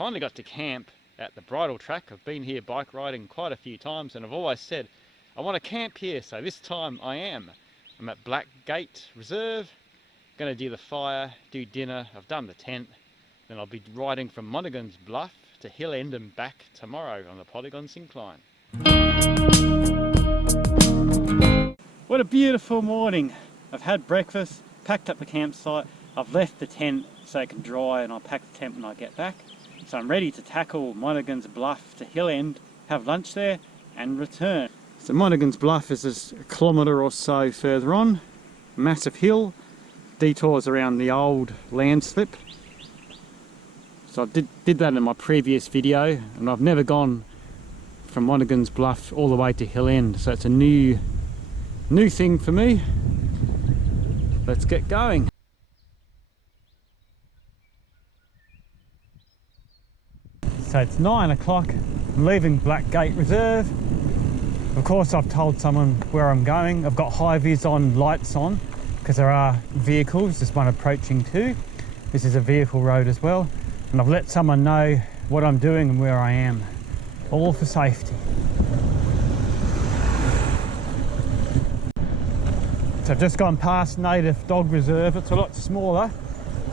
finally got to camp at the Bridle Track. I've been here bike riding quite a few times and I've always said I want to camp here, so this time I am. I'm at Black Gate Reserve, going to do the fire, do dinner, I've done the tent, then I'll be riding from Monaghans Bluff to Hill End and back tomorrow on the Polygon Syncline. What a beautiful morning. I've had breakfast, packed up the campsite, I've left the tent so it can dry, and I'll pack the tent when I get back. So I'm ready to tackle Monaghans Bluff to Hill End, have lunch there and return. So Monaghans Bluff is just a kilometre or so further on, massive hill, detours around the old landslip. So I did that in my previous video, and I've never gone from Monaghans Bluff all the way to Hill End, so it's a new thing for me. Let's get going. So it's 9 o'clock, I'm leaving Black Gate Reserve. Of course I've told someone where I'm going. I've got high vis on, lights on, because there are vehicles, there's one approaching too. This is a vehicle road as well. And I've let someone know what I'm doing and where I am. All for safety. So I've just gone past Native Dog Reserve. It's a lot smaller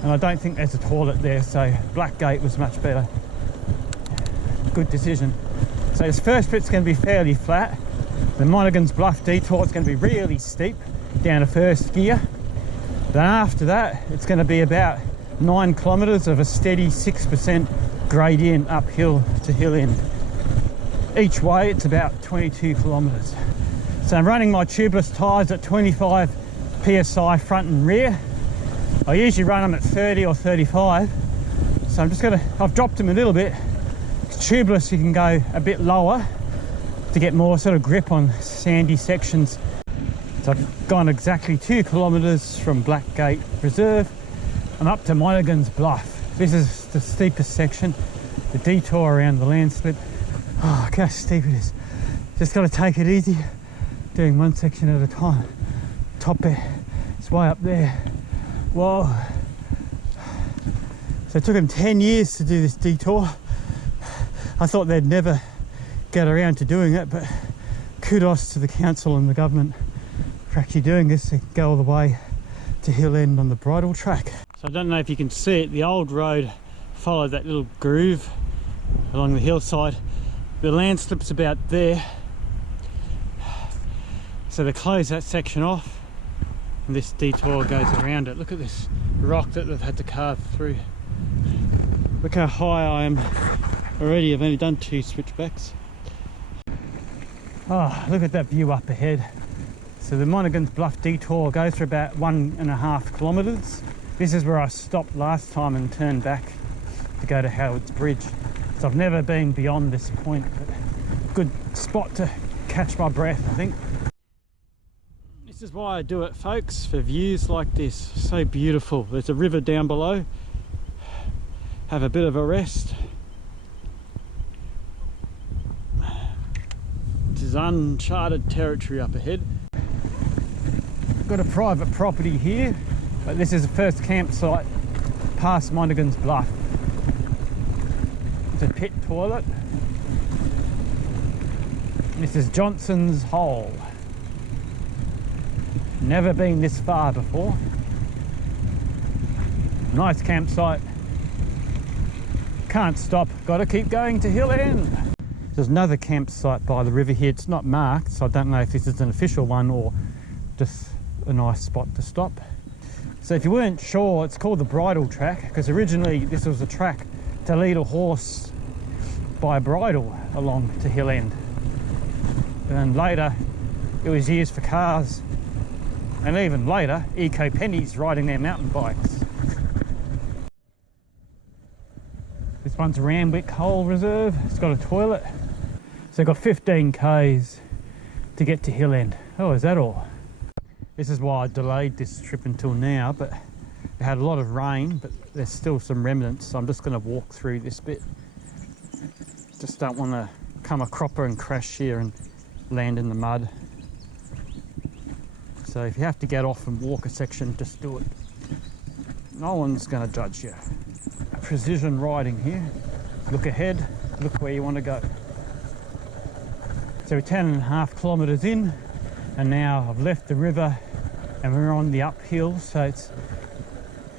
and I don't think there's a toilet there, so Black Gate was much better. Good decision. So this first bit's going to be fairly flat. The Monaghans Bluff detour is going to be really steep down to first gear. Then after that it's going to be about 9 kilometres of a steady 6% gradient uphill to Hill End. Each way it's about 22 kilometres. So I'm running my tubeless tyres at 25 psi front and rear. I usually run them at 30 or 35. So I've dropped them a little bit. Tubeless you can go a bit lower to get more sort of grip on sandy sections. So I've gone exactly 2 kilometres from Black Gate Reserve. I'm up to Monaghans Bluff. This is the steepest section, the detour around the landslip. Oh, look how steep it is. Just got to take it easy, doing one section at a time. Top bit, it's way up there. Whoa. So it took them 10 years to do this detour. I thought they'd never get around to doing it, but kudos to the council and the government for actually doing this to go all the way to Hill End on the Bridle Track. So I don't know if you can see it, the old road followed that little groove along the hillside. The landslip's about there. So they close that section off and this detour goes around it. Look at this rock that they've had to carve through. Look how high I am already. I've only done 2 switchbacks. Oh, look at that view up ahead. So the Monaghans Bluff detour goes for about 1.5 kilometres. This is where I stopped last time and turned back to go to Howard's Bridge. So I've never been beyond this point, but good spot to catch my breath, I think. This is why I do it, folks, for views like this. So beautiful. There's a river down below. Have a bit of a rest. This is uncharted territory up ahead. Got a private property here, but this is the first campsite past Monaghans Bluff. It's a pit toilet. This is Johnson's Hole. Never been this far before. Nice campsite. Can't stop, gotta keep going to Hill End. There's another campsite by the river here. It's not marked, so I don't know if this is an official one or just a nice spot to stop. So if you weren't sure, it's called the Bridle Track because originally this was a track to lead a horse by bridle along to Hill End. And later it was used for cars, and even later eco-pennies riding their mountain bikes. This one's Randwick Hole Reserve. It's got a toilet. So I've got 15 k's to get to Hill End. Oh, is that all? This is why I delayed this trip until now, but it had a lot of rain, but there's still some remnants, so I'm just going to walk through this bit. Just don't want to come a cropper and crash here and land in the mud. So if you have to get off and walk a section, just do it. No one's going to judge you. Precision riding here. look ahead, look where you want to go. So we're 10.5 kilometres in, and now I've left the river and we're on the uphill. So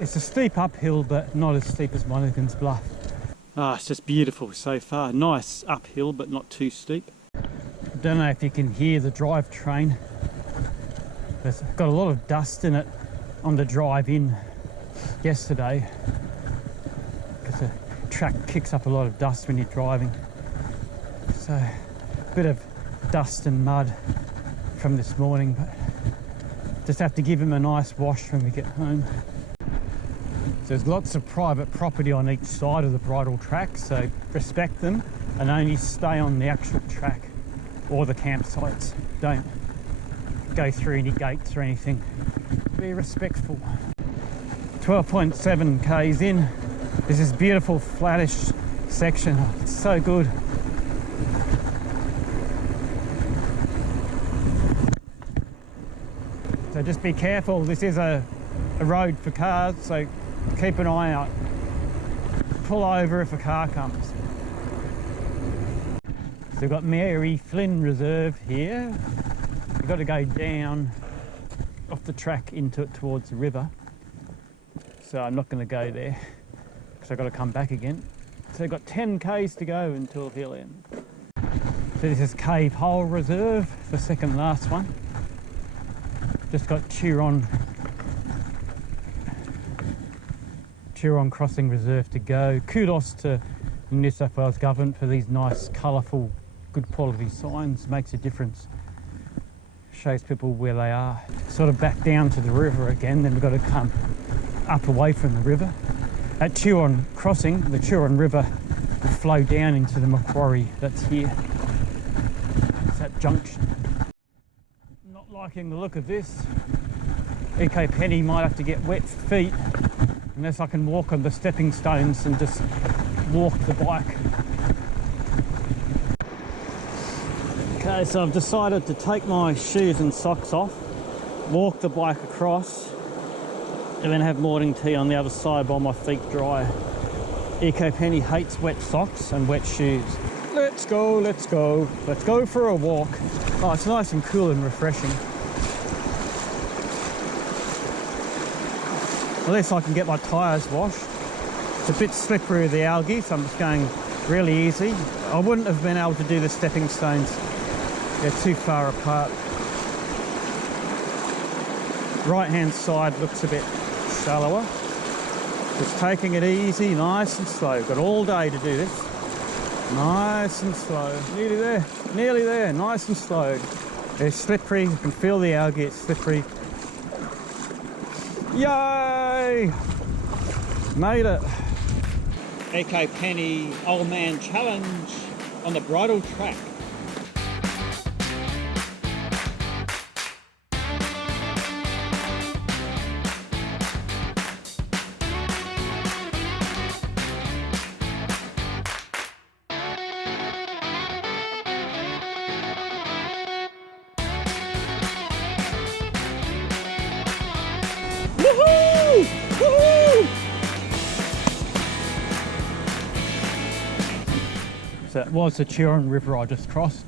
it's a steep uphill, but not as steep as Monaghans Bluff. Ah, it's just beautiful so far. Nice uphill, but not too steep. I don't know if you can hear the drivetrain. It's got a lot of dust in it on the drive in yesterday, because the track kicks up a lot of dust when you're driving. So a bit of dust and mud from this morning, but just have to give him a nice wash when we get home. So there's lots of private property on each side of the Bridle Track, so respect them and only stay on the actual track or the campsites. Don't go through any gates or anything. Be respectful. 12.7 k's in. There's this beautiful flattish section. Oh, it's so good. So just be careful. This is a road for cars, so keep an eye out. Pull over if a car comes. So we've got Mary Flynn Reserve here. We've got to go down off the track into it towards the river. So I'm not going to go there because I've got to come back again. So we've got 10 k's to go until Hill End. So this is Cave Hole Reserve, the second last one. Just got Turon Crossing Reserve to go. Kudos to the New South Wales government for these nice, colourful, good quality signs. Makes a difference. Shows people where they are. Sort of back down to the river again, then we've got to come up away from the river. At Turon Crossing, the Turon River will flow down into the Macquarie that's here. It's that junction. Not liking the look of this. Ecopenny might have to get wet feet unless I can walk on the stepping stones and just walk the bike. Okay, so I've decided to take my shoes and socks off, walk the bike across, and then have morning tea on the other side while my feet dry. Ecopenny hates wet socks and wet shoes. Let's go, let's go. Let's go for a walk. Oh, it's nice and cool and refreshing. At least I can get my tyres washed. It's a bit slippery with the algae, so I'm just going really easy. I wouldn't have been able to do the stepping stones. They're too far apart. Right hand side looks a bit shallower. Just taking it easy, nice and slow. Got all day to do this. Nice and slow. Nearly there, nearly there, nice and slow. It's slippery, you can feel the algae, it's slippery. Yay! Made it. Ecopenny Old Man Challenge on the Bridle Track. Woohoo! Woohoo! So that was the Turon River I just crossed.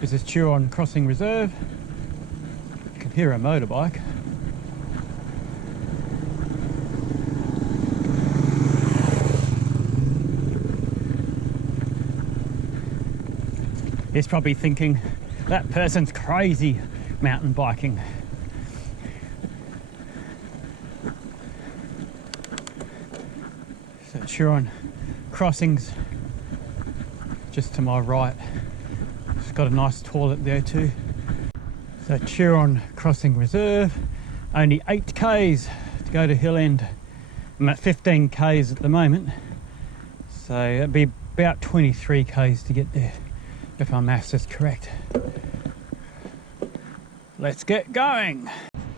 This is Turon Crossing Reserve. You can hear a motorbike. He's probably thinking, that person's crazy mountain biking. So Turon Crossings just to my right. It's got a nice toilet there too. So Turon Crossing Reserve, only 8 k's to go to Hill End. I'm at 15 k's at the moment, so it'd be about 23 k's to get there if my maths is correct. Let's get going.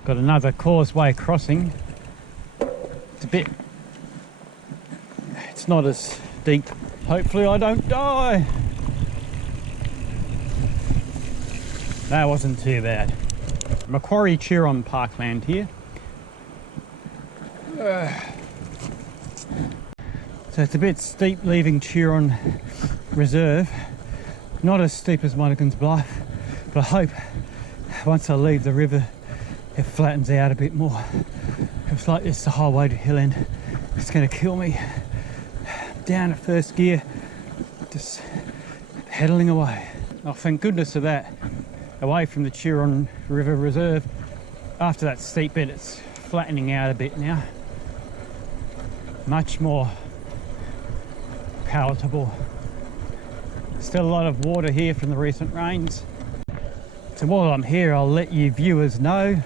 Got another causeway crossing. It's not as deep. Hopefully I don't die. That wasn't too bad. Macquarie Turon Parkland here. So So it's a bit steep leaving Turon Reserve. Not as steep as Monaghans Bluff, but I hope once I leave the river it flattens out a bit more. If it's like this the whole way to Hill End, it's going to kill me. Down to first gear, just pedaling away. Oh, thank goodness of that. Away from the Turon River Reserve. After that steep bit, it's flattening out a bit now. Much more palatable. Still a lot of water here from the recent rains. So while I'm here, I'll let you viewers know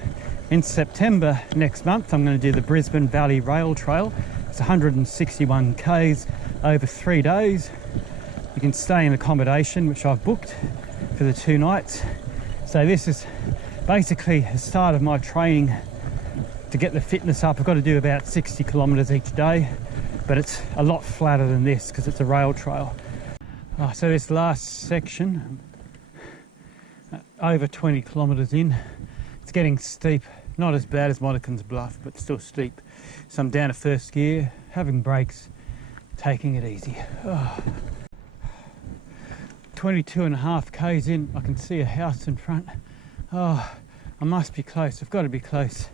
in September next month I'm going to do the Brisbane Valley Rail Trail. It's 161 k's over 3 days. You can stay in accommodation, which I've booked for the 2 nights. So this is basically the start of my training to get the fitness up. I've got to do about 60 kilometres each day, but it's a lot flatter than this because it's a rail trail. Oh, so this last section, over 20 kilometres in, it's getting steep. Not as bad as Monaghans Bluff, but still steep. So I'm down to first gear, having breaks, taking it easy. Oh. 22.5 k's in, I can see a house in front. Oh, I must be close. I've got to be close.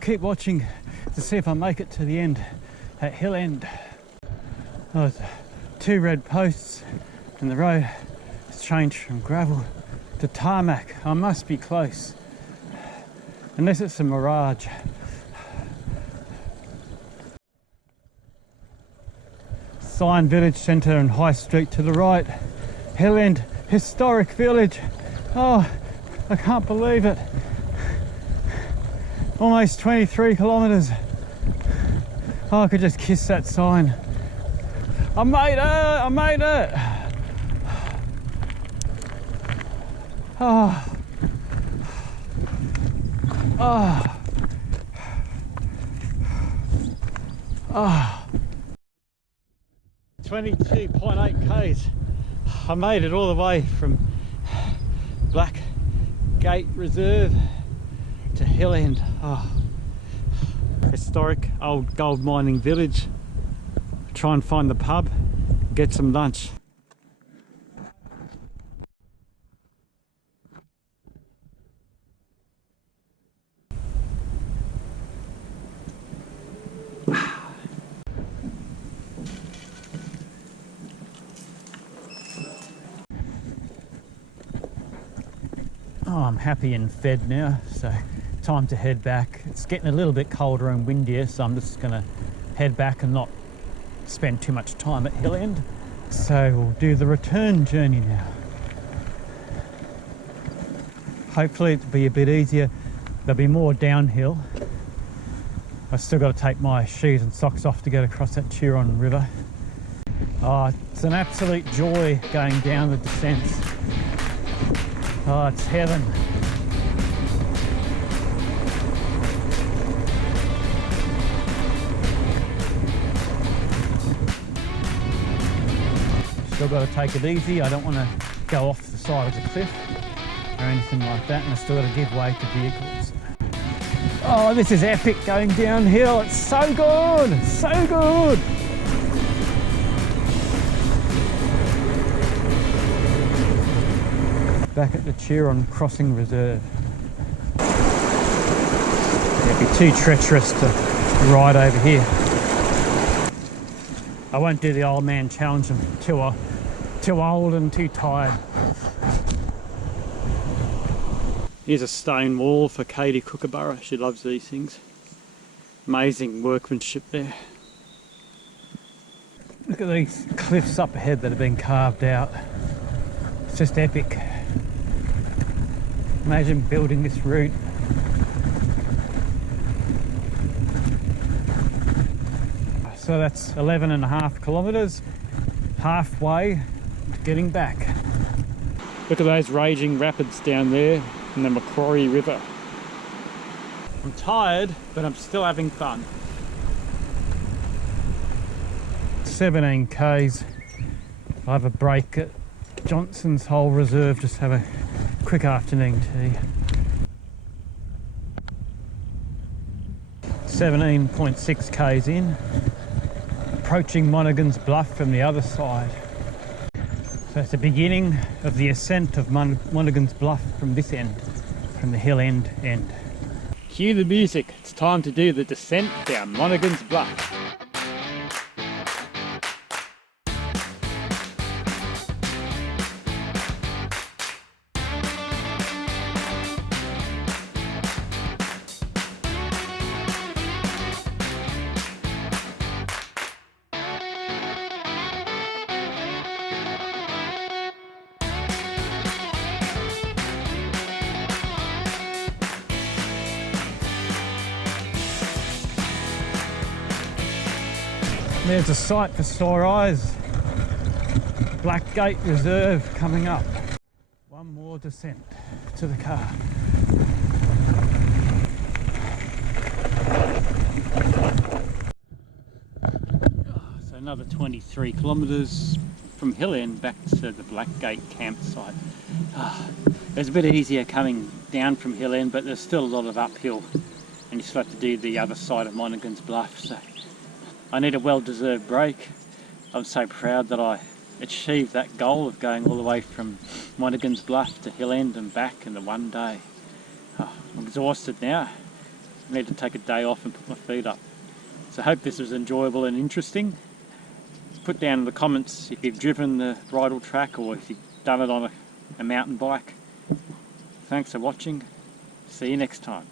Keep watching to see if I make it to the end at Hill End. Oh, 2 red posts and the road has changed from gravel to tarmac. I must be close. Unless it's a mirage. Sign Village Centre and High Street to the right. Hill End Historic Village. Oh, I can't believe it. Almost 23 kilometres. Oh, I could just kiss that sign. I made it! I made it! Oh. Oh. Oh. 22.8 k's. I made it all the way from Black Gate Reserve to Hill End. Oh. Historic old gold mining village. Try and find the pub, get some lunch. Oh, I'm happy and fed now, so time to head back. It's getting a little bit colder and windier, so I'm just going to head back and not spend too much time at Hill End. So we'll do the return journey now. Hopefully it'll be a bit easier. There'll be more downhill. I've still got to take my shoes and socks off to get across that Turon River. Oh, it's an absolute joy going down the descents. Oh, it's heaven. Still got to take it easy. I don't want to go off the side of the cliff or anything like that, and I still got to give way to vehicles. Oh, this is epic going downhill. It's so good, so good. Back at the Turon Crossing Reserve. It'd be too treacherous to ride over here. I won't do the old man challenge. I'm too old and too tired. Here's a stone wall for Katie Kookaburra. She loves these things. Amazing workmanship there. Look at these cliffs up ahead that have been carved out. It's just epic. Imagine building this route. So that's 11.5 kilometres, halfway to getting back. Look at those raging rapids down there in the Macquarie River. I'm tired, but I'm still having fun. 17 k's. I have a break at Johnson's Hole Reserve, just have a quick afternoon tea. 17.6 k's in. approaching Monaghans Bluff from the other side. So it's the beginning of the ascent of Monaghans Bluff from this end, from the Hill End end. Cue the music, it's time to do the descent down Monaghans Bluff. There's a sight for sore eyes. Black Gate Reserve coming up. One more descent to the car. So another 23 kilometres from Hill End back to the Black Gate campsite. It was a bit easier coming down from Hill End, but there's still a lot of uphill and you still have to do the other side of Monaghans Bluff. So I need a well-deserved break. I'm so proud that I achieved that goal of going all the way from Monaghans Bluff to Hill End and back in the one day. I'm exhausted now. I need to take a day off and put my feet up. So I hope this was enjoyable and interesting. Put down in the comments if you've driven the Bridle Track or if you've done it on a mountain bike. Thanks for watching. See you next time.